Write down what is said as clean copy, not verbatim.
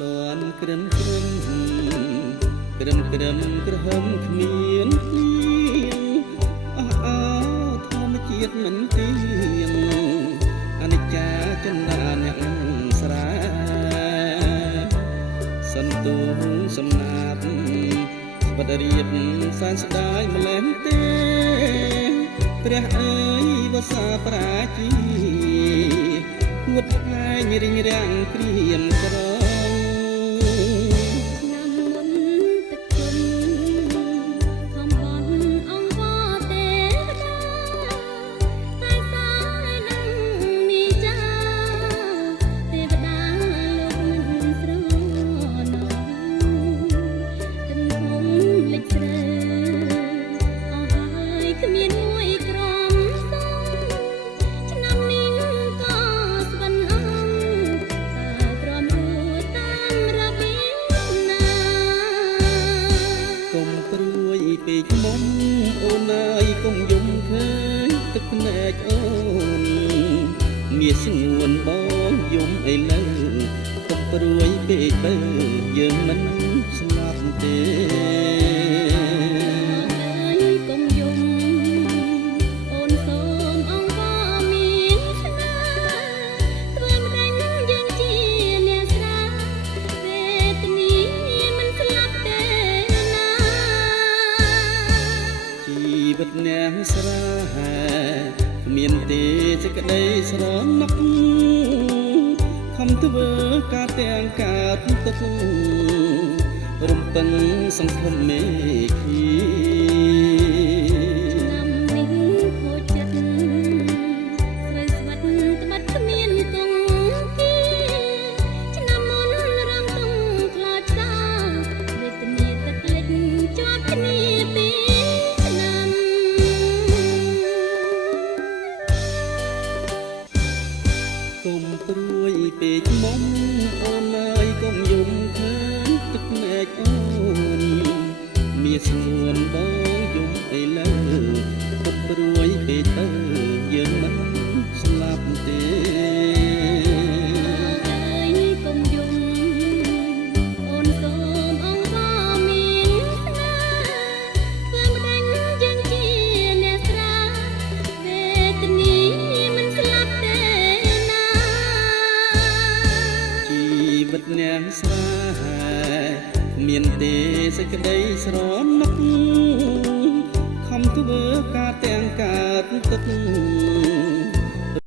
លន់ក្រឹមក្រឹមក្រឹមក្រឹមក្រហមគ្មានភ្លៀងអស់អោធម្មជាតិមិនទៀងអនិច្ចាចិន្តាអ្នកស្រាសន្ទូសំណាបស្បិតរៀបសែនស្ដាយម្លេះទេព្រះអើយវសាប្រាជីងួតផ្លែងរិញរាំងព្រៀមក្រឆ្នាំមុនទឹកជន់ខំបន់អង្គវទេវតាតែសាយនឹងមីចាទេវតាលោកមិនស្រណោទិនធំលិចស្រើអស់ហើយគ្មានមួយក្រំសងឆ្នាំនេះក៏ស្វិនអងតែទ្រាំរួចតាមរបៀបណាកុំព្រួយពេកមុំអូនអើយកុំយំឃើញទឹកភ្នែកអូនមានស្ងួនបងយំអីលើកុំព្រួយពេកបើយើងមិនស្លាប់ទេកុំយំអូនសូមអង្វរមានស្នាធ្វើម្ដេចយើងជាអ្នកស្រាវេទនាមិនស្លាប់ទេណាជីវិតអ្នកស្រាគ្មានទេសេចក្តីស្រណុកខំធ្វើការទាំងកើតទុករំពឹងសង្ឃឹមមេឃីឆ្នាំនេះខូចចិត្តស្រូវស្វិតត្បិតគ្មានគង្គីឆ្នាំមុនរំទងខ្លោចផ្សាវេទនាទឹកលិចជាប់គ្នាពីឆ្នាំកុំព្រួយពេកមុំអូនអើយកុំយំឃើញទឹកភ្នែកអូនមានស្ងួនបងយំអីលើកុំព្រួយពេកទៅយើងមិនស្លាប់ទេអើយកុំយំអូនសូមអង្វរមានស្នាធ្វើម្ដេចយើងជាអ្នកស្រាវេទនាមិនស្លាប់ទេណាជីវិតអ្នកស្រាមានទេសេចក្តីស្រណុកខំធ្វើការទាំងកើតទឹក